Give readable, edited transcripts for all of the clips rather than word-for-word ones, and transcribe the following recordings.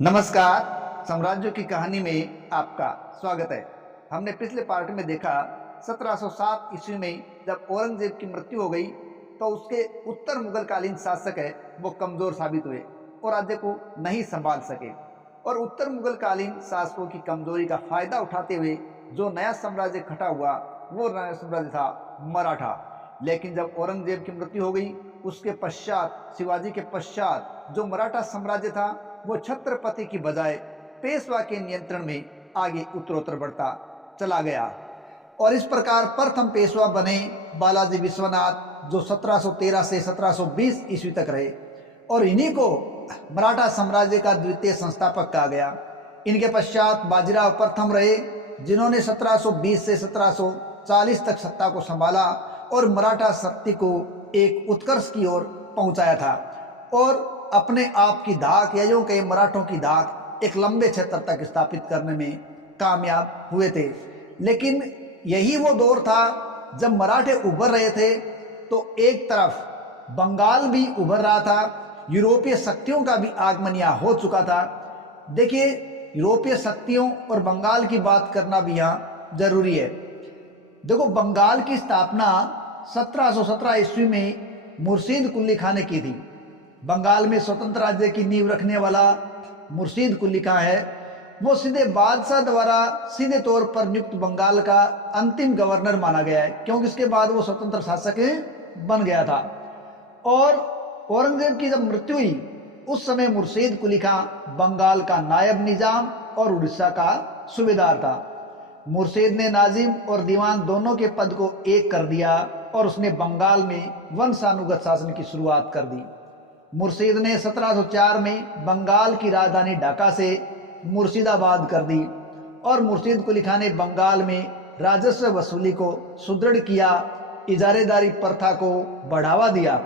नमस्कार। साम्राज्यों की कहानी में आपका स्वागत है। हमने पिछले पार्ट में देखा 1707 ईस्वी में जब औरंगजेब की मृत्यु हो गई तो उसके उत्तर मुगलकालीन शासक है वो कमजोर साबित हुए और राज्य को नहीं संभाल सके। और उत्तर मुगलकालीन शासकों की कमजोरी का फायदा उठाते हुए जो नया साम्राज्य खड़ा हुआ वो नया साम्राज्य था मराठा। लेकिन जब औरंगजेब की मृत्यु हो गई उसके पश्चात शिवाजी के पश्चात जो मराठा साम्राज्य था वो छत्रपति की बजाय पेशवा के नियंत्रण में आगे उत्तरोत्तर बढ़ता चला गया। और इस प्रकार प्रथम पेशवा बने बालाजी विश्वनाथ जो 1713 से 1720 ईस्वी तक रहे और इन्हीं को मराठा साम्राज्य का द्वितीय संस्थापक कहा गया। इनके पश्चात बाजीराव प्रथम रहे जिन्होंने 1720 से 1740 तक सत्ता को संभाला और मराठा शक्ति को एक उत्कर्ष की ओर पहुंचाया था और अपने आप की धाक या यूं कहे मराठों की धाक एक लंबे क्षेत्र तक स्थापित करने में कामयाब हुए थे। लेकिन यही वो दौर था जब मराठे उभर रहे थे तो एक तरफ बंगाल भी उभर रहा था, यूरोपीय शक्तियों का भी आगमन यहाँ हो चुका था। देखिए, यूरोपीय शक्तियों और बंगाल की बात करना भी यहाँ जरूरी है। देखो, बंगाल की स्थापना 1717 ईस्वी में मुर्शीद कुली खां ने की थी। बंगाल में स्वतंत्र राज्य की नींव रखने वाला मुर्शीद कुली खां है वो सीधे बादशाह द्वारा सीधे तौर पर नियुक्त बंगाल का अंतिम गवर्नर माना गया है, क्योंकि इसके बाद वो स्वतंत्र शासक बन गया था। और औरंगजेब की जब मृत्यु हुई उस समय मुर्शीद कुली खां बंगाल का नायब निजाम और उड़ीसा का सूबेदार था। मुर्शीद ने नाजिम और दीवान दोनों के पद को एक कर दिया और उसने बंगाल में वंशानुगत शासन की शुरुआत कर दी। मुर्शीद ने 1704 में बंगाल की राजधानी ढाका से मुर्शिदाबाद कर दी और मुर्शीद कुली खां ने बंगाल में राजस्व वसूली को सुदृढ़ किया, इजारेदारी प्रथा को बढ़ावा दिया।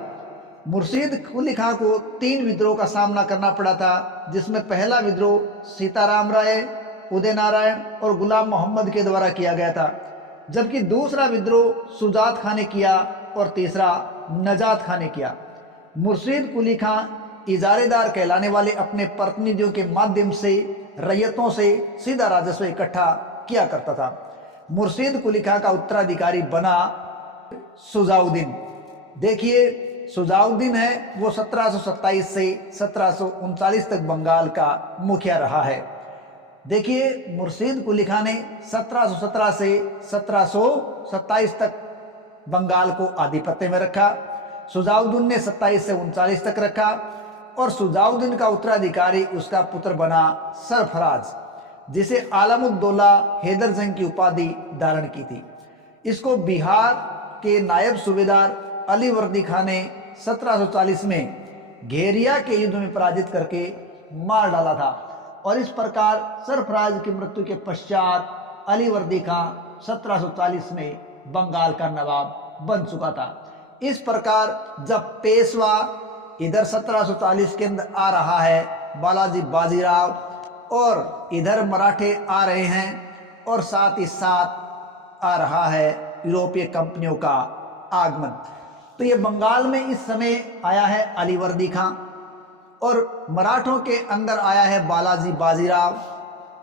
मुर्शीद कुली खां को 3 विद्रोह का सामना करना पड़ा था, जिसमें पहला विद्रोह सीताराम राय, उदय नारायण और गुलाम मोहम्मद के द्वारा किया गया था, जबकि दूसरा विद्रोह सुजात खां ने किया और तीसरा नजात खां ने किया। मुर्शीद कुली खां इजारेदार कहलाने वाले अपने प्रतिनिधियों के माध्यम से रैयतों से सीधा राजस्व इकट्ठा किया करता था। मुर्शीद कुली खां का उत्तराधिकारी बना सुजाउद्दीन। देखिए, सुजाउद्दीन है वो 1727 से 1739 तक बंगाल का मुखिया रहा है। देखिए, मुर्शीद कुली खां ने 1717 से 1727 तक बंगाल को आधिपत्य में रखा। सुजाउद्दीन ने 27 से 39 तक रखा और सुजाउद्दीन का उत्तराधिकारी उसका पुत्र बना सरफराज, जिसे आलमुद्दौला हैदर जंग की उपाधि धारण की थी। इसको बिहार के नायब सूबेदार अलीवर्दी खां ने 1740 में घेरिया के युद्ध में पराजित करके मार डाला था और इस प्रकार सरफराज की मृत्यु के पश्चात अलीवर्दी खां 1740 में बंगाल का नवाब बन चुका था। इस प्रकार जब पेशवा इधर 1740 के अंदर आ रहा है बालाजी बाजीराव और इधर मराठे आ रहे हैं और साथ ही साथ आ रहा है यूरोपीय कंपनियों का आगमन, तो ये बंगाल में इस समय आया है अलीवर्दी खां और मराठों के अंदर आया है बालाजी बाजीराव।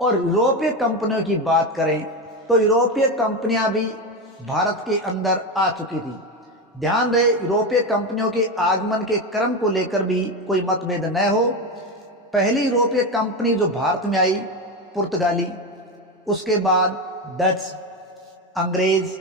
और यूरोपीय कंपनियों की बात करें तो यूरोपीय कंपनियां भी भारत के अंदर आ चुकी थी। ध्यान रहे, यूरोपीय कंपनियों के आगमन के क्रम को लेकर भी कोई मतभेद न हो। पहली यूरोपीय कंपनी जो भारत में आई पुर्तगाली, उसके बाद डच, अंग्रेज,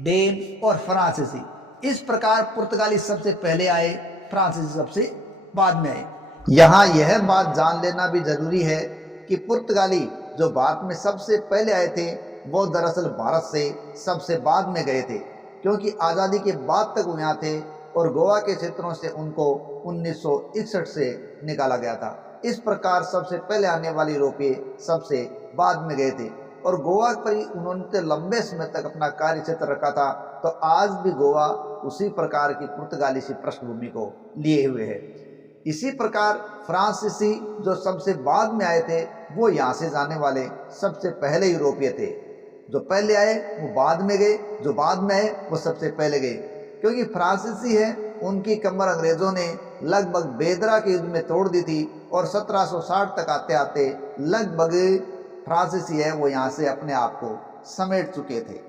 डेन और फ्रांसीसी। इस प्रकार पुर्तगाली सबसे पहले आए, फ्रांसीसी सबसे बाद में आए। यहाँ यह बात जान लेना भी जरूरी है कि पुर्तगाली जो भारत में सबसे पहले आए थे वो दरअसल भारत से सबसे बाद में गए थे, क्योंकि आज़ादी के बाद तक वो यहाँ थे और गोवा के क्षेत्रों से उनको 1961 से निकाला गया था। इस प्रकार सबसे पहले आने वाले यूरोपीय सबसे बाद में गए थे और गोवा पर ही उन्होंने लंबे समय तक अपना कार्य क्षेत्र रखा था। तो आज भी गोवा उसी प्रकार की पुर्तगाली सी पृष्ठभूमि को लिए हुए है। इसी प्रकार फ्रांसीसी जो सबसे बाद में आए थे वो यहाँ से जाने वाले सबसे पहले यूरोपीय थे। जो पहले आए वो बाद में गए, जो बाद में आए वो सबसे पहले गए, क्योंकि फ्रांसीसी है उनकी कमर अंग्रेजों ने लगभग बेदरा के युद्ध में तोड़ दी थी और 1760 तक आते आते लगभग फ्रांसीसी है वो यहाँ से अपने आप को समेट चुके थे।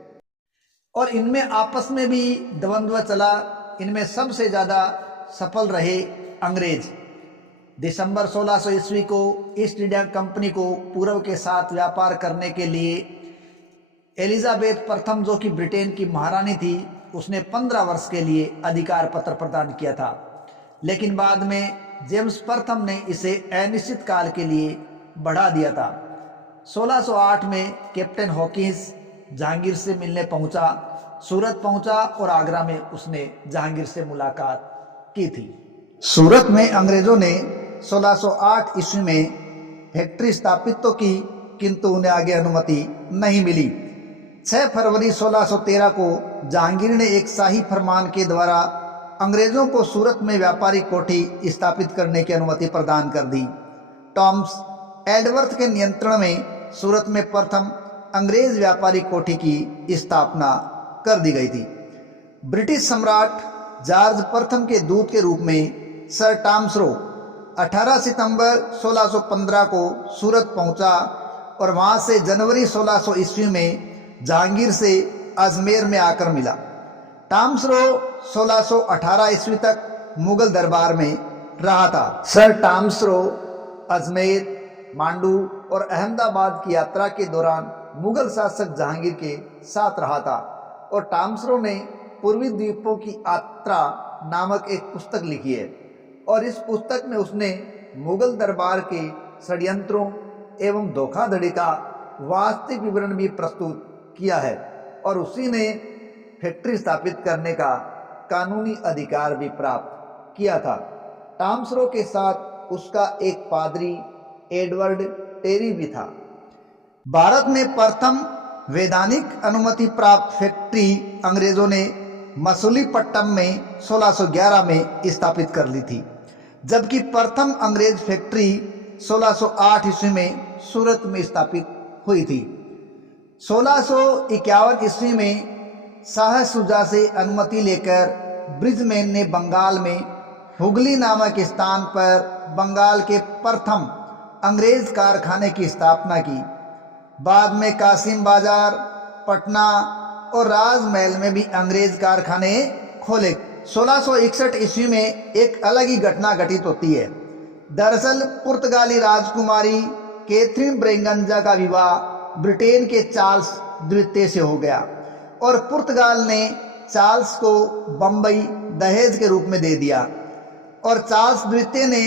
और इनमें आपस में भी द्वंद्व चला। इनमें सबसे ज़्यादा सफल रहे अंग्रेज। दिसंबर 1600 ईस्वी को ईस्ट इंडिया कंपनी को पूर्व के साथ व्यापार करने के लिए एलिजाबेथ प्रथम, जो कि ब्रिटेन की महारानी थी, उसने 15 वर्ष के लिए अधिकार पत्र प्रदान किया था। लेकिन बाद में जेम्स प्रथम ने इसे अनिश्चित काल के लिए बढ़ा दिया था। 1608 में कैप्टन हॉकिंस जहांगीर से मिलने पहुंचा, सूरत पहुंचा और आगरा में उसने जहांगीर से मुलाकात की थी। सूरत में अंग्रेजों ने 1608 ईस्वी में फैक्ट्री स्थापित तो की, किंतु उन्हें आगे अनुमति नहीं मिली। 6 फरवरी 1613 को जहांगीर ने एक शाही फरमान के द्वारा अंग्रेजों को सूरत में व्यापारिक कोठी स्थापित करने की अनुमति प्रदान कर दी। टॉमस एडवर्थ के नियंत्रण में सूरत में प्रथम अंग्रेज व्यापारिक कोठी की स्थापना कर दी गई थी। ब्रिटिश सम्राट जॉर्ज प्रथम के दूत के रूप में सर टॉमस रो 18 सितंबर 1615 को सूरत पहुंचा और वहां से जनवरी 1600 ईस्वी में जहांगीर से अजमेर में आकर मिला। टॉमस रो 1618 ईस्वी तक मुगल दरबार में रहा था। Sir Thomas Roe Ajmer, Mandu और अहमदाबाद की यात्रा के दौरान मुगल शासक जहांगीर के साथ रहा था और टॉमस रो ने पूर्वी द्वीपों की यात्रा नामक एक पुस्तक लिखी है और इस पुस्तक में उसने मुगल दरबार के षड्यंत्रों एवं धोखाधड़ी का वास्तविक विवरण भी प्रस्तुत किया है और उसी ने फैक्ट्री स्थापित करने का कानूनी अधिकार भी प्राप्त किया था। टॉमस रो के साथ उसका एक पादरी एडवर्ड टेरी भी था। भारत में प्रथम वैधानिक अनुमति प्राप्त फैक्ट्री अंग्रेजों ने मसूलीपट्टनम में 1611 में स्थापित कर ली थी, जबकि प्रथम अंग्रेज फैक्ट्री 1608 ईस्वी में सूरत में स्थापित हुई थी। 1651 ईस्वी में शाह शुजा से अनुमति लेकर ब्रिजमैन ने बंगाल में हुगली नामक स्थान पर बंगाल के प्रथम अंग्रेज कारखाने की स्थापना की। बाद में कासिम बाजार, पटना और राजमहल में भी अंग्रेज कारखाने खोले। 1661 ईस्वी में एक अलग ही घटना घटित होती है। दरअसल पुर्तगाली राजकुमारी कैथरीन ब्रेगंजा का विवाह ब्रिटेन के चार्ल्स द्वितीय से हो गया और पुर्तगाल ने चार्ल्स को बम्बई दहेज के रूप में दे दिया और चार्ल्स द्वितीय ने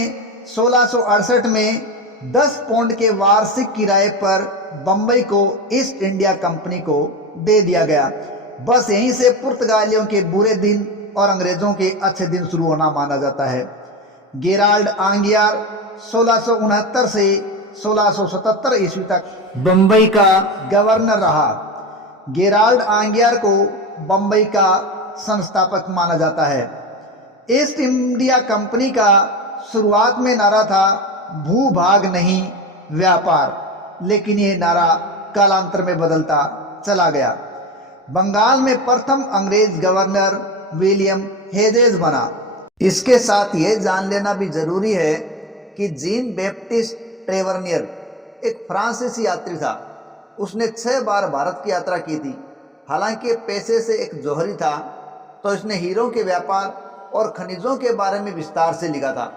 1668 में 10 पौंड के वार्षिक किराए पर बम्बई को ईस्ट इंडिया कंपनी को दे दिया गया। बस यहीं से पुर्तगालियों के बुरे दिन और अंग्रेजों के अच्छे दिन शुरू होना माना जाता है। गेराल्ड आंगियार 1669 से 1677 ईस्वी तक बम्बई का गवर्नर रहा। गेराल्ड आंगियार को बम्बई का संस्थापक माना जाता है। ईस्ट इंडिया कंपनी का शुरुआत में नारा था भूभाग नहीं व्यापार, लेकिन यह नारा कालांतर में बदलता चला गया। बंगाल में प्रथम अंग्रेज गवर्नर विलियम हेजेज बना। इसके साथ ये जान लेना भी जरूरी है कि जीन बैप्टिस्ट ट्रेवर्नियर एक फ्रांसीसी यात्री था। उसने 6 बार भारत की यात्रा की थी। हालांकि पेशे से एक जौहरी था, तो इसने हीरों के व्यापार और खनिजों के बारे में विस्तार से लिखा था,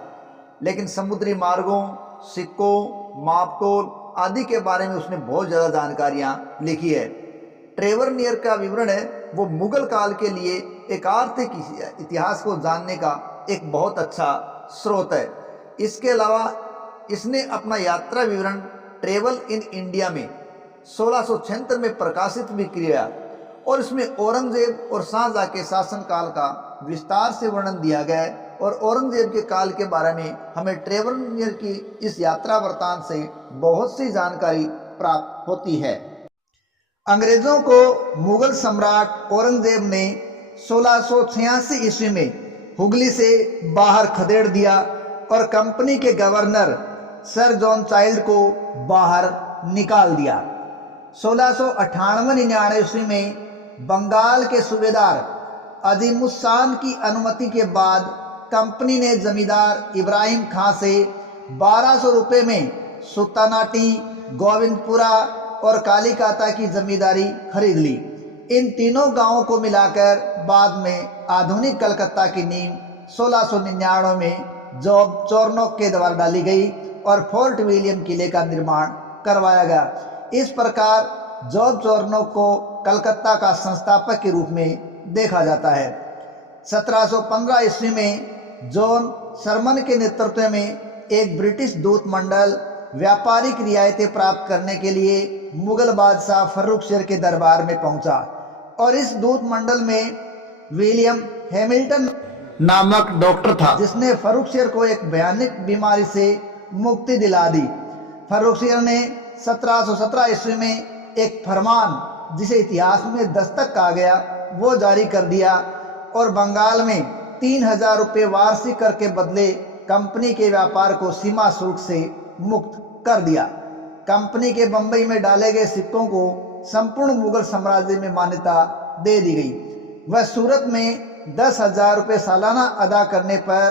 लेकिन समुद्री मार्गों, सिक्कों, मापतोल आदि के बारे में उसने बहुत ज़्यादा जानकारियाँ लिखी है। ट्रेवर्नियर का विवरण है वो मुगल काल के लिए एक आर्थिक इतिहास को जानने का एक बहुत अच्छा स्रोत है। इसके अलावा इसने अपना यात्रा विवरण ट्रेवल इन इंडिया में 1676 में प्रकाशित भी किया और इसमें औरंगजेब और शाहजहां के शासनकाल का विस्तार से वर्णन दिया गया है और औरंगजेब के काल के बारे में हमें ट्रेवर्नियर की इस यात्रा वृत्तांत से बहुत सी जानकारी प्राप्त होती है। अंग्रेजों को मुगल सम्राट औरंगजेब ने 1686 ईस्वी में हुगली से बाहर खदेड़ दिया और कंपनी के गवर्नर सर जॉन चाइल्ड को बाहर निकाल दिया। 1698-99 ईस्वी में बंगाल के सूबेदार अजीमुस्सान की अनुमति के बाद कंपनी ने जमींदार इब्राहिम खां से 1200 रुपये में सुतानाटी, गोविंदपुरा और कालीकाता की जमींदारी खरीद ली। इन तीनों गांवों को मिलाकर बाद में आधुनिक कलकत्ता की नींव 1699 में जॉब चोरनोक के द्वारा डाली गई और फोर्ट विलियम किले का निर्माण करवाया गया। इस प्रकार जॉब चोरनोक को कलकत्ता का संस्थापक के रूप में देखा जाता है। 1715 ईस्वी में जॉन शरमन के नेतृत्व में एक ब्रिटिश दूत मंडल व्यापारिक रियायतें प्राप्त करने के लिए मुगल बादशाह फर्रुखशेर के दरबार में पहुंचा और इस दूत मंडल में विलियम हैमिल्टन नामक डॉक्टर था, जिसने फर्रुखशेर को एक भयानक बीमारी से मुक्ति दिला दी। फर्रुखशेर ने 1717 ईस्वी में एक फरमान, जिसे इतिहास में दस्तक कहा गया, वो जारी कर दिया और बंगाल में 3000 रुपये वार्षिक कर के बदले कंपनी के व्यापार को सीमा शुल्क से मुक्त कर दिया। कंपनी के बंबई में डाले गए सिक्कों को संपूर्ण मुगल साम्राज्य में मान्यता दे दी गई। वह सूरत में 10,000 रुपये सालाना अदा करने पर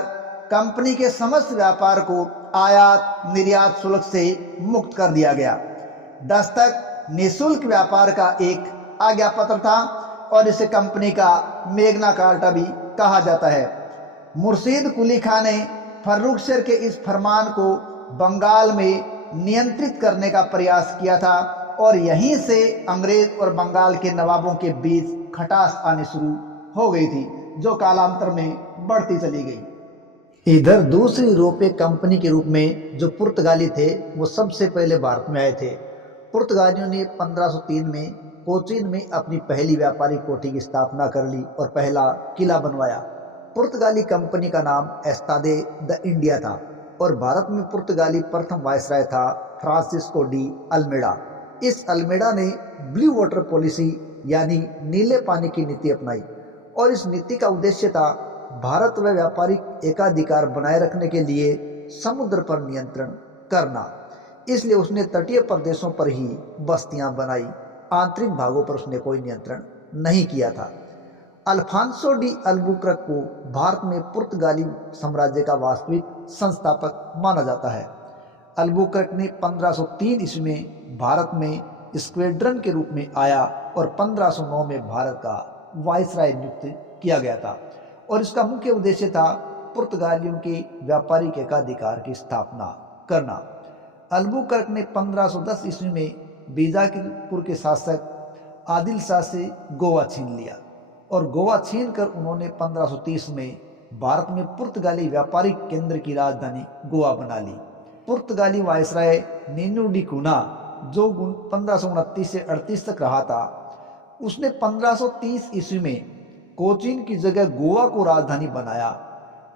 कंपनी के समस्त व्यापार को आयात निर्यात शुल्क से मुक्त कर दिया गया। दस्तक निःशुल्क व्यापार का एक आज्ञा पत्र था और इसे कंपनी का मेघना कार्टा भी कहा जाता है। मुर्शीद कुली खां ने फर्रुखशेर के इस फरमान को बंगाल में नियंत्रित करने का प्रयास किया था और यहीं से अंग्रेज और बंगाल के नवाबों के बीच खटास आनी शुरू हो गई थी, जो कालांतर में बढ़ती चली गई। इधर दूसरी यूरोपीय कंपनी के रूप में जो पुर्तगाली थे, वो सबसे पहले भारत में आए थे। पुर्तगालियों ने 1503 में कोचीन में अपनी पहली व्यापारिक कोठी की स्थापना कर ली और पहला किला बनवाया। पुर्तगाली कंपनी का नाम एस्तादे द इंडिया था और भारत में पुर्तगाली प्रथम वायसराय था फ्रांसिस्को डी अल्मेडा। इस अल्मेडा ने ब्लू वाटर पॉलिसी यानी नीले पानी की नीति अपनाई और इस नीति का उद्देश्य था भारत में व्यापारिक एकाधिकार बनाए रखने के लिए समुद्र पर नियंत्रण करना। इसलिए उसने तटीय प्रदेशों पर ही बस्तियां बनाई, आंतरिक भागों पर उसने कोई नियंत्रण नहीं किया था। अल्फांसो डी अल्बुकर्क को भारत में पुर्तगाली साम्राज्य का वास्तविक संस्थापक माना जाता है। अल्बुकर्क ने 1503 ईस्वी में भारत में स्क्वेड्रन के रूप में आया और 1509 में भारत का वायसराय नियुक्त किया गया था और इसका मुख्य उद्देश्य था पुर्तगालियों के व्यापारिक एकाधिकार की स्थापना करना। अल्बुकर्क ने 1510 ईस्वी में बीजापुर के शासक आदिल शाह से गोवा छीन लिया और गोवा छीन कर उन्होंने 1530 में भारत में पुर्तगाली व्यापारिक केंद्र की राजधानी गोवा बना ली। पुर्तगाली वायसराय नीनू डी कुना, जो 1529 से 38 तक रहा था, उसने 1530 ईस्वी में कोचीन की जगह गोवा को राजधानी बनाया।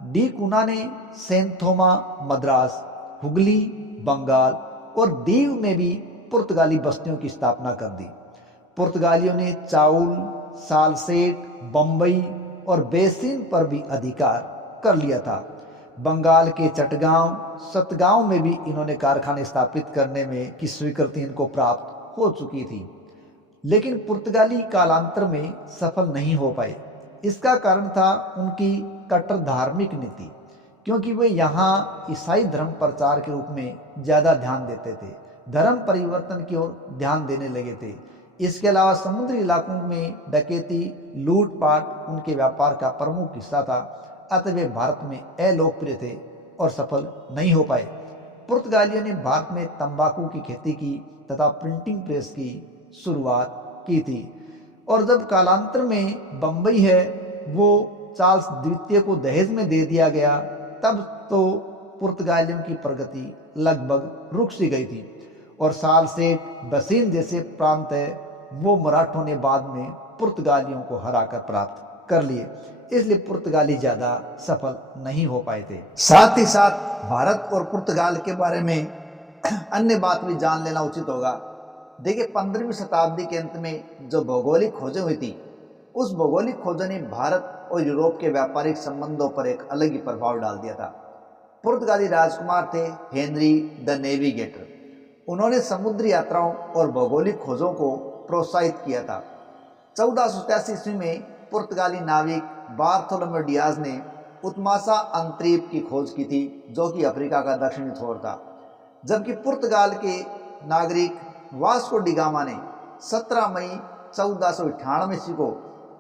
डी कुना ने सेंट थोमा, मद्रास, हुगली, बंगाल और दीव में भी पुर्तगाली बस्तियों की स्थापना कर दी। पुर्तगालियों ने चाउल, सालसेट, बम्बई और बेसिन पर भी अधिकार कर लिया था। बंगाल के चटगांव, सतगांव में भी इन्होंने कारखाने स्थापित करने में की स्वीकृति इनको प्राप्त हो चुकी थी, लेकिन पुर्तगाली कालांतर में सफल नहीं हो पाए। इसका कारण था उनकी कट्टर धार्मिक नीति, क्योंकि वे यहाँ ईसाई धर्म प्रचार के रूप में ज़्यादा ध्यान देते थे, धर्म परिवर्तन की ओर ध्यान देने लगे थे। इसके अलावा समुद्री इलाकों में डकैती, लूटपाट उनके व्यापार का प्रमुख हिस्सा था, अतः वे भारत में अलोकप्रिय थे और सफल नहीं हो पाए। पुर्तगालियों ने भारत में तंबाकू की खेती की तथा प्रिंटिंग प्रेस की शुरुआत की थी और जब कालांतर में बम्बई है वो चार्ल्स द्वितीय को दहेज में दे दिया गया, तब तो पुर्तगालियों की प्रगति लगभग रुक सी गई थी और सालसेट, बसीन जैसे प्रांत है वो मराठों ने बाद में पुर्तगालियों को हराकर प्राप्त कर लिए, इसलिए पुर्तगाली ज़्यादा सफल नहीं हो पाए थे। साथ ही साथ भारत और पुर्तगाल के बारे में अन्य बात भी जान लेना उचित होगा। देखिए, 15वीं शताब्दी के अंत में जो भौगोलिक खोजें हुई थी, उस भौगोलिक खोजों ने भारत और यूरोप के व्यापारिक संबंधों पर एक अलग ही प्रभाव डाल दिया था। पुर्तगाली राजकुमार थे हेनरी द नेविगेटर। उन्होंने समुद्री यात्राओं और भौगोलिक खोजों को प्रोत्साहित किया था। 1487 ईस्वी में पुर्तगाली नाविक बार्थोलोमेव डियाज ने उत्मासा अंतरीप की खोज की थी, जो कि अफ्रीका का दक्षिणी छोर था। जबकि पुर्तगाल के नागरिक वास्को डी गामा ने 17 मई 1498 ईस्वी को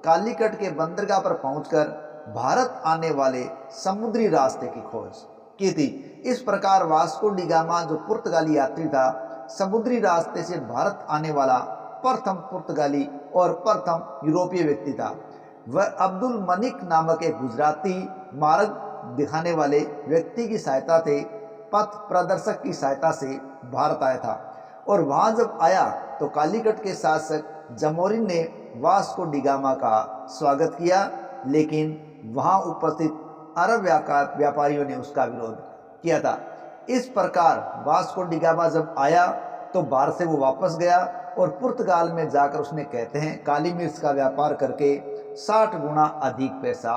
कालीकट के बंदरगाह पर पहुंचकर भारत आने वाले समुद्री रास्ते की खोज की थी। इस प्रकार वास्को डी गामा जो पुर्तगाली यात्री था, समुद्री रास्ते से भारत आने वाला प्रथम पुर्तगाली और प्रथम यूरोपीय व्यक्ति था। वह अब्दुल मनिक नामक एक गुजराती मार्ग दिखाने वाले व्यक्ति की सहायता से, पथ प्रदर्शक की सहायता से भारत आया था। और वहां जब आया तो कालीकट के शासक जमोरिन ने वास्को डी गामा का स्वागत किया, लेकिन वहां उपस्थित अरब व्यापारियों ने उसका विरोध किया था। इस प्रकार वास्को डी गामा जब आया तो भारत से वो वापस गया और पुर्तगाल में जाकर उसने, कहते हैं, काली मिर्च का व्यापार करके 60 गुना अधिक पैसा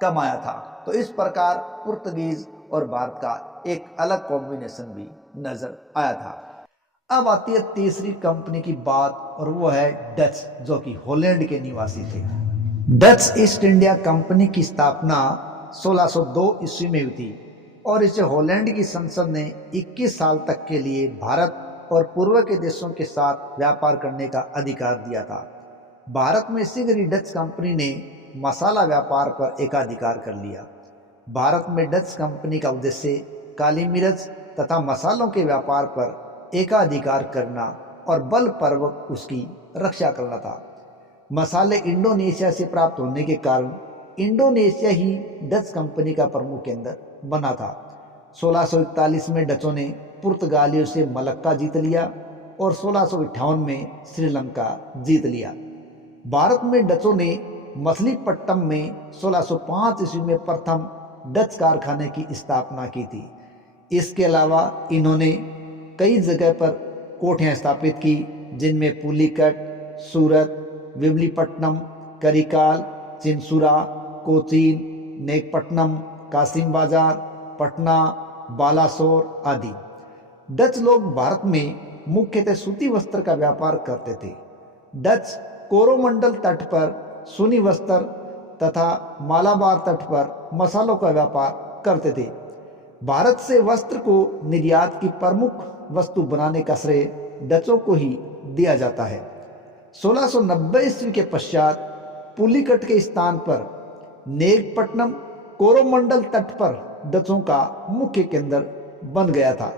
कमाया था। तो इस प्रकार पुर्तगीज और भारत का एक अलग कॉम्बिनेशन भी नजर आया था। अब आती है तीसरी कंपनी की बात, और वो है डच, जो कि हॉलैंड के निवासी थे। डच ईस्ट इंडिया कंपनी की स्थापना 1602 ईस्वी में हुई थी और इसे हॉलैंड की संसद ने 21 साल तक के लिए भारत और पूर्व के देशों के साथ व्यापार करने का अधिकार दिया था। भारत में शीघ्र ही डच कंपनी ने मसाला व्यापार पर एकाधिकार कर लिया। भारत में डच कंपनी का उद्देश्य काली मिर्च तथा मसालों के व्यापार पर एकाधिकार करना और बलपूर्वक उसकी रक्षा करना था। मसाले इंडोनेशिया से प्राप्त होने के कारण इंडोनेशिया ही डच कंपनी का प्रमुख केंद्र बना था। 1641 में डचों ने पुर्तगालियों से मलक्का जीत लिया और 1658 में श्रीलंका जीत लिया। भारत में डचों ने मछलीपट्टनम में 1605 ईस्वी में प्रथम डच कारखाने की स्थापना की थी। इसके अलावा इन्होंने कई जगह पर कोठियाँ स्थापित की, जिनमें पुलिकट, सूरत, विमलीपट्टनम, करिकाल, चिंसुरा, कोचीन, नेकपट्टनम, कासिम बाजार, पटना, बालासोर आदि। डच लोग भारत में मुख्यतः सूती वस्त्र का व्यापार करते थे। डच कोरोमंडल तट पर सुनी वस्त्र तथा मालाबार तट पर मसालों का व्यापार करते थे। भारत से वस्त्र को निर्यात की प्रमुख वस्तु बनाने का श्रेय डचों को ही दिया जाता है। 1690 ईस्वी के पश्चात पुलिकट के स्थान पर नेकपट्टनम कोरोमंडल तट पर डचों का मुख्य केंद्र बन गया था।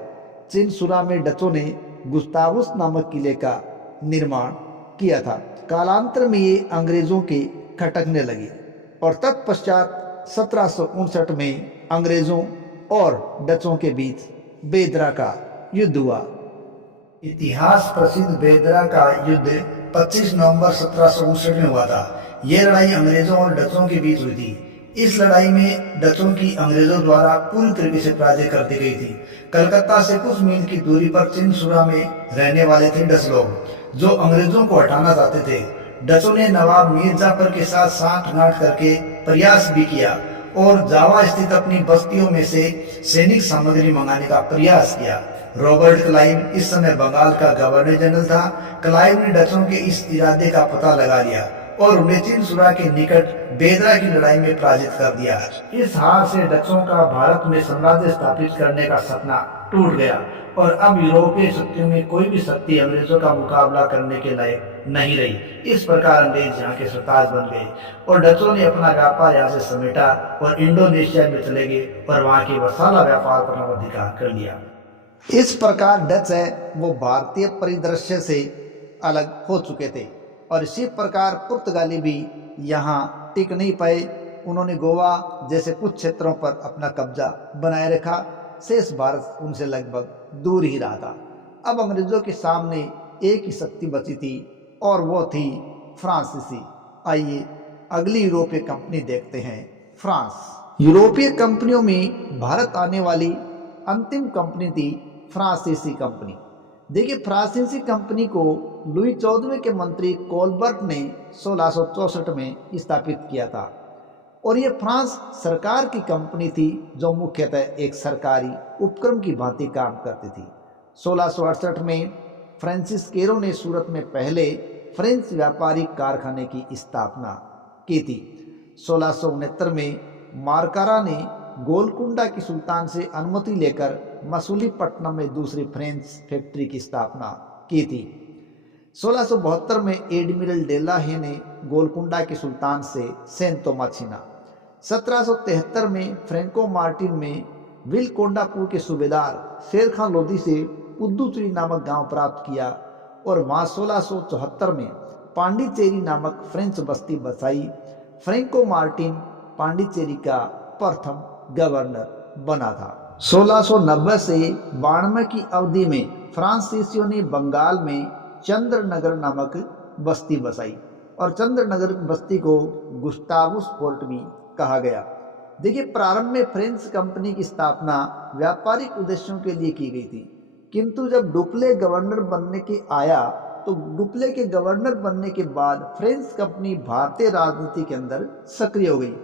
चिनसुरा में डचों ने गुस्तावुस नामक किले का निर्माण किया था। कालांतर में ये अंग्रेजों के खटकने लगे और तत्पश्चात 1759 में अंग्रेजों और डचों के बीच बेदरा का युद्ध हुआ। इतिहास प्रसिद्ध बेदरा का युद्ध 25 नवंबर 1759 में हुआ था। यह लड़ाई अंग्रेजों और डचों के बीच हुई थी। इस लड़ाई में डचों की अंग्रेजों द्वारा पूरी तरीके से पराजय कर दी गई थी। कलकत्ता से कुछ मील की दूरी पर चिनसुरा में रहने वाले थे डच लोग, जो अंग्रेजों को हटाना चाहते थे। डचों ने नवाब मीर जाफर के साथ सांठगांठ करके प्रयास भी किया और जावा स्थित अपनी बस्तियों में से सैनिक सामग्री मंगाने का प्रयास किया। रॉबर्ट क्लाइव इस समय बंगाल का गवर्नर जनरल था। क्लाइव ने डचों के इस इरादे का पता लगा लिया और उन्हें चिनसुरा के निकट बेदरा की लड़ाई में पराजित कर दिया। इस हार से डचों का भारत में साम्राज्य स्थापित करने का सपना टूट गया और अब यूरोपीय शक्तियों में कोई भी शक्ति अंग्रेजों का मुकाबला करने के लायक नहीं रही। इस प्रकार अंग्रेज यहाँ के सरताज बन गए और डचों ने अपना व्यापार यहाँ से समेटा और इंडोनेशिया में चले गए और वहाँ के मसाला व्यापार पर अपना अधिकार कर लिया। इस प्रकार डच है वो भारतीय परिदृश्य से अलग हो चुके थे और इसी प्रकार पुर्तगाली भी यहाँ टिक नहीं पाए। उन्होंने गोवा जैसे कुछ क्षेत्रों पर अपना कब्जा बनाए रखा। शेष भारत उनसे लगभग दूर ही रहा था। अब अंग्रेजों के सामने एक ही शक्ति बची थी और वो थी फ्रांसीसी। आइए अगली यूरोपीय कंपनी देखते हैं, फ्रांस। यूरोपीय कंपनियों में भारत आने वाली अंतिम कंपनी थी फ्रांसीसी कंपनी। देखिए, फ्रांसीसी कंपनी को लुई 14वें के मंत्री कोलबर्ट ने 1664 में स्थापित किया था और ये फ्रांस सरकार की कंपनी थी जो मुख्यतः एक सरकारी उपक्रम की भांति काम करती थी। 1668 में फ्रांसिस केरो ने सूरत में पहले फ्रेंच व्यापारिक कारखाने की स्थापना की थी। 1669 में मारकारा ने गोलकुंडा की सुल्तान से अनुमति लेकर मसूलीपट्टनम में दूसरी फ्रेंच फैक्ट्री की स्थापना की थी। 1672 में एडमिरल डेला हे ने गोलकुंडा के सुल्तान से सैन तोमा छीना। 1773 में फ्रैंको मार्टिन में विलकोंडापुर के सूबेदार शेर खान लोधी से पुदुचेरी नामक गांव प्राप्त किया और वहां 1674 में पांडिचेरी नामक फ्रेंच बस्ती बसाई। फ्रैंको मार्टिन पांडिचेरी का प्रथम गवर्नर बना था। 1690 से 92 की अवधि में फ्रांसीसियों ने बंगाल में चंद्रनगर नामक बस्ती बसाई और चंद्रनगर बस्ती को गुस्तावुस फोर्ट भी कहा गया। देखिए, प्रारंभ में फ्रेंच कंपनी की स्थापना व्यापारिक उद्देश्यों के लिए की गई थी, किंतु जब डुप्ले गवर्नर बनने के आया तो डुप्ले के गवर्नर बनने के बाद फ्रेंच कंपनी भारतीय राजनीति के अंदर सक्रिय हो गई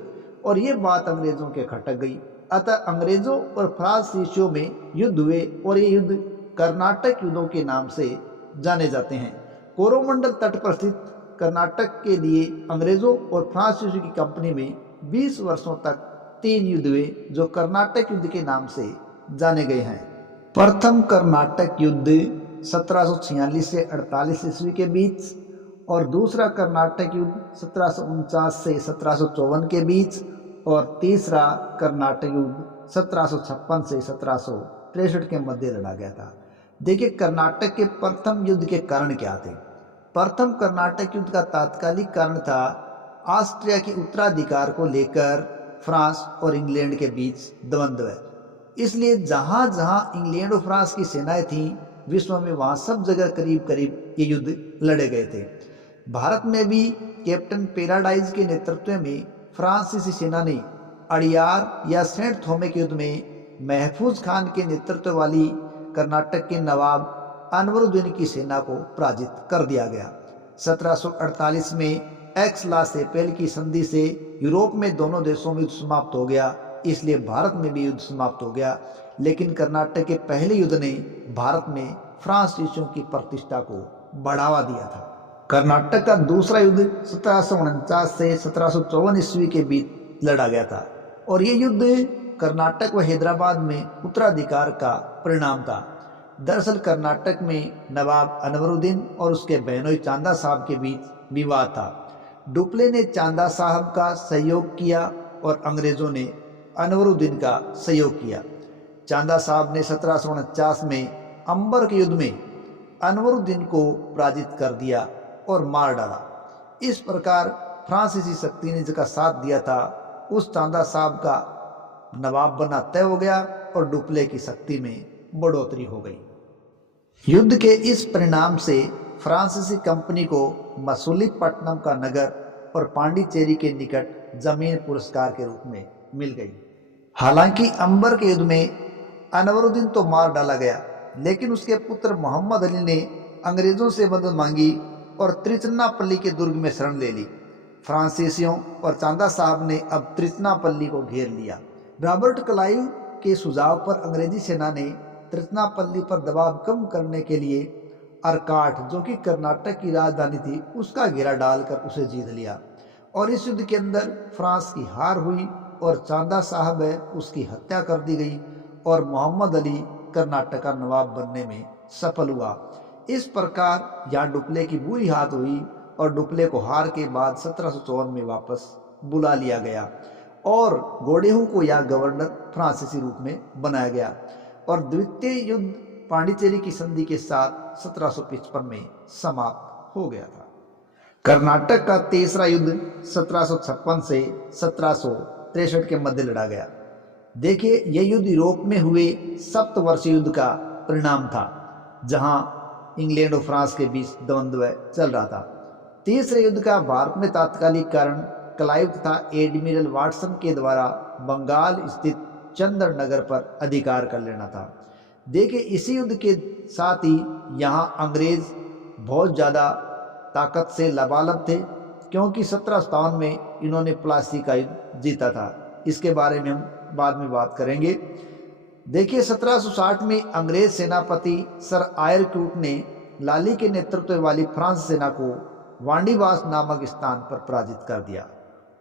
और ये बात अंग्रेजों के खटक गई। अतः अंग्रेजों और फ्रांसीसियों में युद्ध हुए और ये युद्ध कर्नाटक युद्धों के नाम से जाने जाते हैं। कोरोमंडल तट पर स्थित कर्नाटक के लिए अंग्रेजों और फ्रांसीसियों की कंपनी में 20 वर्षों तक 3 युद्ध हुए जो कर्नाटक युद्ध के नाम से जाने गए हैं। प्रथम कर्नाटक युद्ध 1746 से 48 ईस्वी के बीच और दूसरा कर्नाटक युद्ध 1749 से 1754 के बीच और तीसरा कर्नाटक युद्ध 1756 से 1763 के मध्य लड़ा गया था। देखिए, कर्नाटक के प्रथम युद्ध के कारण क्या थे। प्रथम कर्नाटक युद्ध का तात्कालिक कारण था ऑस्ट्रिया के उत्तराधिकार को लेकर फ्रांस और इंग्लैंड के बीच द्वंद्व। इसलिए जहां जहां इंग्लैंड और फ्रांस की सेनाएं थीं विश्व में, वहां सब जगह करीब करीब ये युद्ध लड़े गए थे। भारत में भी कैप्टन पैराडाइज के नेतृत्व में फ्रांसीसी सेना ने अड़ियार या सेंट थोमे के युद्ध में महफूज खान के नेतृत्व वाली कर्नाटक के नवाब अनवरुद्दीन की सेना को पराजित कर दिया गया। 1748 में एक्स ला सेपेल की संधि से यूरोप में दोनों देशों में युद्ध समाप्त हो गया, इसलिए भारत में भी युद्ध समाप्त हो गया। लेकिन कर्नाटक के पहले युद्ध ने भारत में फ्रांसीसियों की प्रतिष्ठा को बढ़ावा दिया था। कर्नाटक का दूसरा युद्ध 1749 से 1754 ईस्वी के बीच लड़ा गया था और ये युद्ध कर्नाटक व हैदराबाद में उत्तराधिकार का परिणाम था। दरअसल कर्नाटक में नवाब अनवरुद्दीन और उसके बहनोई चांदा साहब के बीच विवाद था। डुप्ले ने चांदा साहब का सहयोग किया और अंग्रेजों ने अनवरुद्दीन का सहयोग किया। चांदा साहब ने 1749 में अंबर के युद्ध में अनवरुद्दीन को पराजित कर दिया और मार डाला। इस प्रकार फ्रांसीसी शक्ति ने जिसका साथ दिया था उस चांदा साहब का नवाब बनना तय हो गया और डुप्ले की शक्ति में बढ़ोतरी हो गई। युद्ध के इस परिणाम से फ्रांसीसी कंपनी को मसूलीपट्टनम का नगर और पांडिचेरी के निकट जमीन पुरस्कार के रूप में मिल गई। हालांकि अंबर के युद्ध में अनवरुद्दीन तो मार डाला गया, लेकिन उसके पुत्र मोहम्मद अली ने अंग्रेजों से मदद मांगी और त्रिचन्नापल्ली के दुर्ग में शरण ले ली। फ्रांसीसियों और चांदा साहब ने अब त्रिचन्नापल्ली को घेर लिया। रॉबर्ट क्लाइव के सुझाव पर अंग्रेजी सेना ने त्रिचन्नापल्ली पर दबाव कम करने के लिए अरकाट, जो कि कर्नाटक की राजधानी थी, उसका घेरा डालकर उसे जीत लिया और इस युद्ध के अंदर फ्रांस की हार हुई और चांदा साहब है उसकी हत्या कर दी गई और मोहम्मद अली कर्नाटक का नवाब बनने में सफल हुआ। इस प्रकार यहाँ डुप्ले की बुरी हालत हुई और डुप्ले को हार के बाद 1754 में वापस बुला लिया गया और गोडेहू को यहाँ गवर्नर फ्रांसीसी रूप में बनाया गया और द्वितीय युद्ध पांडिचेरी की संधि के साथ 1755 में समाप्त हो गया था। कर्नाटक का तीसरा युद्ध 1756 से 1763 के मध्य लड़ा गया। देखिए, यह युद्ध यूरोप में हुए सप्तवर्षीय युद्ध का परिणाम था, जहां इंग्लैंड और फ्रांस के बीच द्वंद्व चल रहा था। तीसरे युद्ध का भारत में तात्कालिक कारण क्लाइव तथा एडमिरल वाटसन के द्वारा बंगाल स्थित चंद्रनगर पर अधिकार कर लेना था। देखिए, इसी युद्ध के साथ ही यहाँ अंग्रेज बहुत ज़्यादा ताकत से लबालब थे, क्योंकि 1757 में इन्होंने प्लासी का युद्ध जीता था। इसके बारे में हम बाद में बात करेंगे। देखिए, 1760 में अंग्रेज सेनापति सर आयरक्रूट ने लाली के नेतृत्व वाली फ्रांस सेना को वांडीवास नामक स्थान पर पराजित कर दिया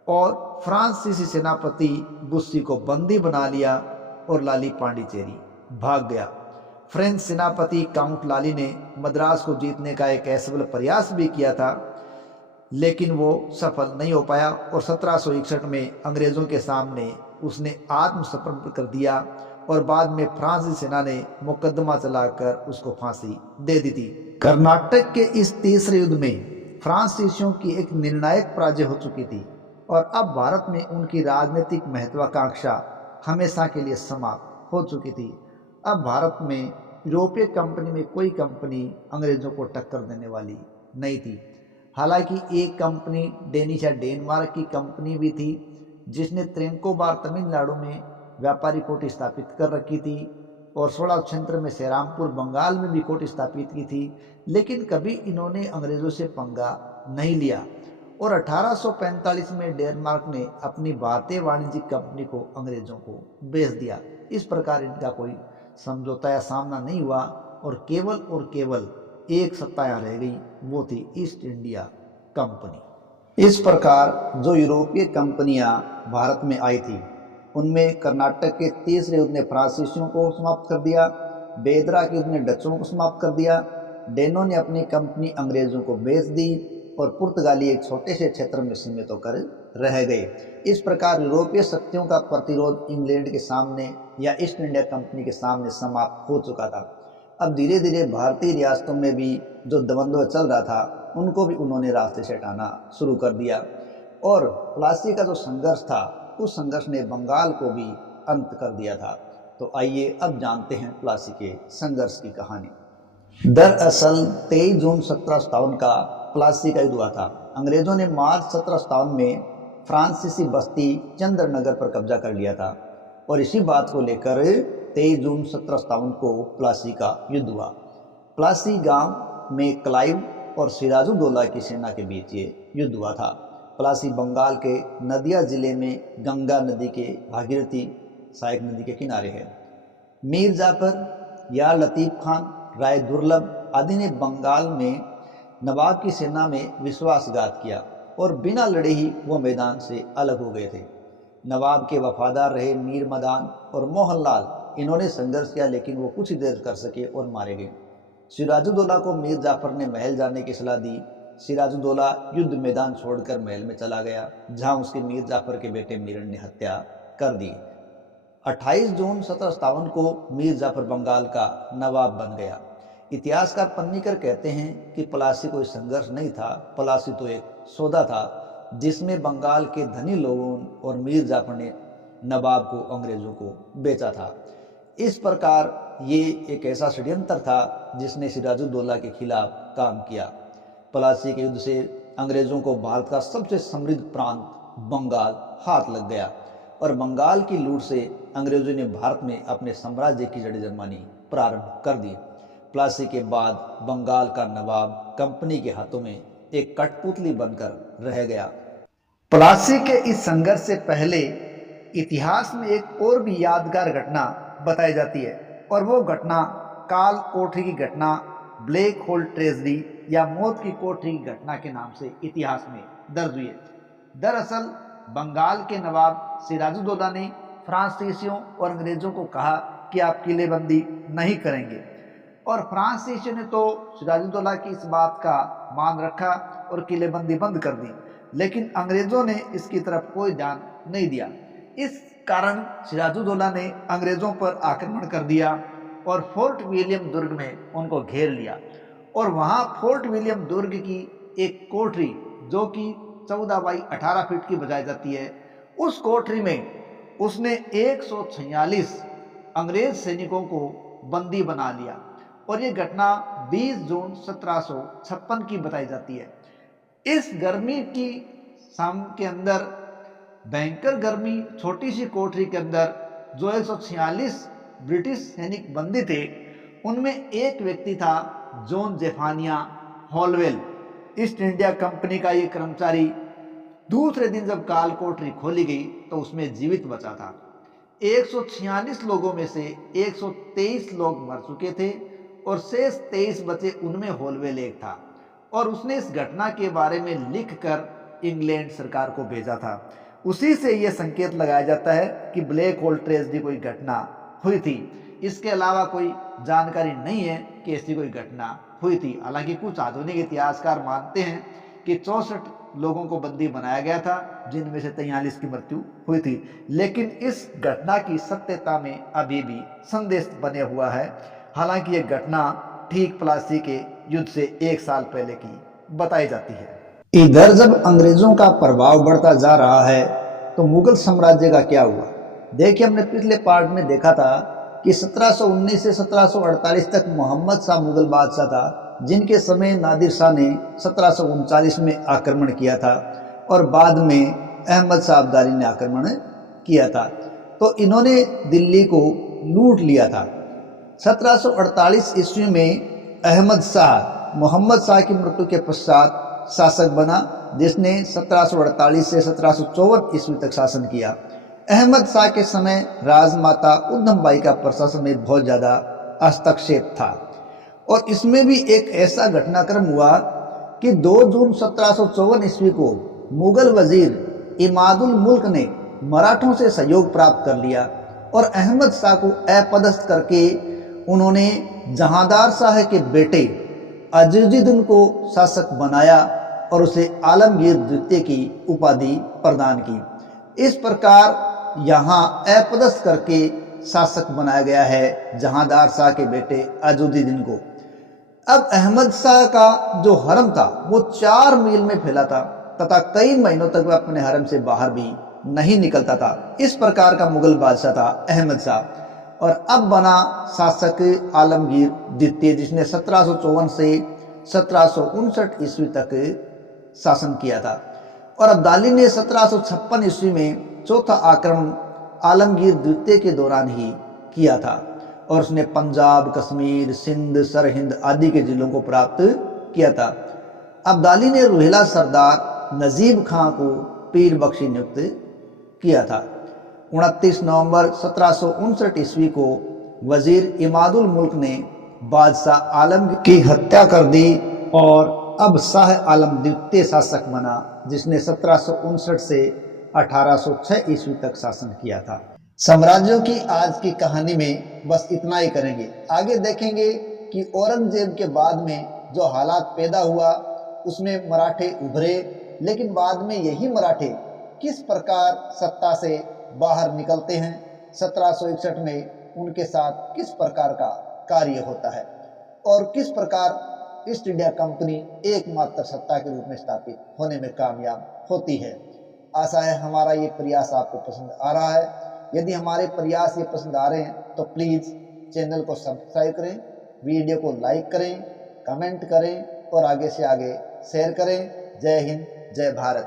और फ्रांसीसी सेनापति बुस्सी को बंदी बना लिया और लाली पांडिचेरी भाग गया। फ्रेंच सेनापति काउंट लाली ने मद्रास को जीतने का एक असफल प्रयास भी किया था, लेकिन वो सफल नहीं हो पाया और 1761 में अंग्रेज़ों के सामने उसने आत्मसमर्पण कर दिया और बाद में फ्रांसीसी सेना ने मुकदमा चलाकर उसको फांसी दे दी थी। कर्नाटक के इस तीसरे युद्ध में फ्रांसीसियों की एक निर्णायक पराजय हो चुकी थी और अब भारत में उनकी राजनीतिक महत्वाकांक्षा हमेशा के लिए समाप्त हो चुकी थी। अब भारत में यूरोपीय कंपनी में कोई कंपनी अंग्रेज़ों को टक्कर देने वाली नहीं थी। हालांकि एक कंपनी डेनिश या डेनमार्क की कंपनी भी थी जिसने त्रिंकोबार तमिलनाडु में व्यापारी कोठी स्थापित कर रखी थी और 16 क्षेत्र में श्रीरामपुर बंगाल में भी कोठी स्थापित की थी, लेकिन कभी इन्होंने अंग्रेज़ों से पंगा नहीं लिया और 1845 में डेनमार्क ने अपनी भारतीय वाणिज्यिक कंपनी को अंग्रेज़ों को बेच दिया। इस प्रकार इनका कोई समझौता या सामना नहीं हुआ और केवल एक सत्ता यहाँ रह गई, वो थी ईस्ट इंडिया कंपनी। इस प्रकार जो यूरोपीय कंपनियां भारत में आई थी उनमें कर्नाटक के तीसरे युद्ध ने फ्रांसीसियों को समाप्त कर दिया, बेदरा के युद्ध ने डचों को समाप्त कर दिया, डेनो ने अपनी कंपनी अंग्रेज़ों को बेच दी और पुर्तगाली एक छोटे से क्षेत्र में सीमित होकर रह गए। इस प्रकार यूरोपीय शक्तियों का प्रतिरोध इंग्लैंड के सामने या ईस्ट इंडिया कंपनी के सामने समाप्त हो चुका था। अब धीरे धीरे भारतीय रियासतों में भी जो द्वंद्व चल रहा था उनको भी उन्होंने रास्ते से हटाना शुरू कर दिया और प्लासी का जो संघर्ष था उस संघर्ष ने बंगाल को भी अंत कर दिया था। तो आइए अब जानते हैं प्लासी के संघर्ष की कहानी। दरअसल 23 जून 1757 का प्लासी का युद्ध हुआ था। अंग्रेजों ने मार्च 1757 में फ्रांसीसी बस्ती चंद्रनगर पर कब्जा कर लिया था और इसी बात को लेकर 23 जून 1757 को प्लासी का युद्ध हुआ। प्लासी गांव में क्लाइव और सिराजुद्दौला की सेना के बीच ये युद्ध हुआ था। प्लासी बंगाल के नदिया जिले में गंगा नदी के भागीरथी सहायक नदी के किनारे है। मीर जाफर, यार लतीफ़ खान, राय दुर्लभ आदि ने बंगाल में नवाब की सेना में विश्वासघात किया और बिना लड़े ही वो मैदान से अलग हो गए थे। नवाब के वफादार रहे मीर मदान और मोहनलाल, इन्होंने संघर्ष किया लेकिन वो कुछ ही देर कर सके और मारे गए। सिराजुद्दौला को मीर जाफर ने महल जाने की सलाह दी। सिराजुद्दौला युद्ध मैदान छोड़कर महल में चला गया जहां उसके मीर जाफर के बेटे मीरन ने हत्या कर दी। 28 जून 1757 को मीर जाफर बंगाल का नवाब बन गया। इतिहासकार पन्नीकर कहते हैं कि प्लासी कोई संघर्ष नहीं था, प्लासी तो एक सौदा था जिसमें बंगाल के धनी लोगों और मीर जाफर ने नवाब को अंग्रेजों को बेचा था। इस प्रकार ये एक ऐसा षड्यंत्र था जिसने सिराजुद्दौला के खिलाफ काम किया। प्लासी के युद्ध से अंग्रेजों को भारत का सबसे समृद्ध प्रांत बंगाल हाथ लग गया और बंगाल की लूट से अंग्रेजों ने भारत में अपने साम्राज्य की जड़ जमानी प्रारंभ कर दी। प्लासी के बाद बंगाल का नवाब कंपनी के हाथों में एक कठपुतली बनकर रह गया। प्लासी के इस संघर्ष से पहले इतिहास में एक और भी यादगार घटना बताई जाती है और वो घटना काल कोठरी की घटना, ब्लैक होल ट्रेजडी या मौत की कोठरी की घटना के नाम से इतिहास में दर्ज हुई है। दरअसल बंगाल के नवाब सिराजुद्दौला ने फ्रांसीसियों और अंग्रेजों को कहा कि आप किलेबंदी नहीं करेंगे और फ्रांसीसियों ने तो सिराजुद्दौला की इस बात का मान रखा और किलेबंदी बंद कर दी, लेकिन अंग्रेजों ने इसकी तरफ कोई ध्यान नहीं दिया। इस कारण सिराजुद्दौला ने अंग्रेजों पर आक्रमण कर दिया और फोर्ट विलियम दुर्ग में उनको घेर लिया और वहां फोर्ट विलियम दुर्ग की एक कोठरी जो कि 14 बाई 18 फीट की बताई जाती है, उस कोठरी में उसने 146 अंग्रेज सैनिकों को बंदी बना लिया और ये घटना 20 जून 1756 की बताई जाती है। इस गर्मी की शाम के अंदर भयंकर गर्मी छोटी सी कोठरी के अंदर जो 146 ब्रिटिश सैनिक बंदी थे उनमें एक व्यक्ति था John Zephaniah Holwell, East India Company का ये कर्मचारी। दूसरे दिन जब काल कोठरी खोली गई तो उसमें जीवित बचा था। 146 लोगों में से 123 लोग मर चुके थे और शेष 23 बचे, उनमें हॉलवेल एक था और उसने इस घटना के बारे में लिखकर इंग्लैंड सरकार को भेजा था। उसी से यह संकेत लगाया जाता है कि ब्लैक होल ट्रेजेडी कोई घटना हुई थी। इसके अलावा कोई जानकारी नहीं है कि ऐसी कोई घटना हुई थी। हालांकि कुछ आधुनिक इतिहासकार मानते हैं कि 64 लोगों को बंदी बनाया गया था, जिनमें से 43 की मृत्यु हुई थी। लेकिन इस घटना की सत्यता में अभी भी संदेह बने हुआ है। हालांकि यह घटना ठीक प्लासी के युद्ध से 1 साल पहले की बताई जाती है। इधर जब अंग्रेजों का प्रभाव बढ़ता जा रहा है तो मुगल साम्राज्य का क्या हुआ? देखिए, हमने पिछले पार्ट में देखा था कि 1719 से 1748 तक मोहम्मद शाह मुगल बादशाह था, जिनके समय नादिर शाह ने 1739 में आक्रमण किया था और बाद में अहमद शाह अब्दाली ने आक्रमण किया था। तो इन्होंने दिल्ली को लूट लिया था। 1748 ईस्वी में अहमद शाह मोहम्मद शाह की मृत्यु के पश्चात शासक बना, जिसने 1748 से 1754 ईस्वी तक शासन किया। अहमद शाह के समय राजमाता उद्धम बाई का प्रशासन में बहुत ज़्यादा हस्तक्षेप था और इसमें भी एक ऐसा घटनाक्रम हुआ कि 2 जून 1754 ईस्वी को मुगल वजीर इमादुल मुल्क ने मराठों से सहयोग प्राप्त कर लिया और अहमद शाह को अपदस्थ करके उन्होंने जहांदार शाह के बेटे अजीजुद्दीन को शासक बनाया और उसे आलमगीर द्वितीय की उपाधि प्रदान की। इस प्रकार यहाँ अपदस्थ करके शासक बनाया गया है जहांदार शाह के बेटे अजीजुद्दीन को। अब अहमद शाह का जो हरम था वो 4 मील में फैला था तथा कई महीनों तक वह अपने हरम से बाहर भी नहीं निकलता था। इस प्रकार का मुगल बादशाह था अहमद शाह। और अब बना शासक आलमगीर द्वितीय, जिसने 1754 से 1759 ईस्वी तक शासन किया था। और अब्दाली ने 1756 ईस्वी में चौथा आक्रमण आलमगीर द्वितीय के दौरान ही किया था और उसने पंजाब, कश्मीर, सिंध, सरहिंद आदि के जिलों को प्राप्त किया था। अब्दाली ने रुहेला सरदार नजीब खां को पीर बख्शी नियुक्त किया था। 29 नवंबर 1759 ईस्वी को वजीर इमादुल मुल्क ने बादशाह आलमगीर की हत्या कर दी और अब शाह आलम द्वितीय शासक बना, जिसने 1759 से 1806 ईस्वी तक शासन किया था। साम्राज्यों की आज की कहानी में बस इतना ही करेंगे। आगे देखेंगे कि औरंगजेब के बाद में जो हालात पैदा हुआ उसमें मराठे उभरे, लेकिन बाद में यही मराठे किस प्रकार सत्ता से बाहर निकलते हैं। 1761 में उनके साथ किस प्रकार का कार्य होता है और किस प्रकार ईस्ट इंडिया कंपनी एकमात्र सत्ता के रूप में स्थापित होने में कामयाब होती है। आशा है हमारा ये प्रयास आपको पसंद आ रहा है। यदि हमारे प्रयास ये पसंद आ रहे हैं तो प्लीज़ चैनल को सब्सक्राइब करें, वीडियो को लाइक करें, कमेंट करें और आगे से आगे शेयर करें। जय हिंद, जय भारत।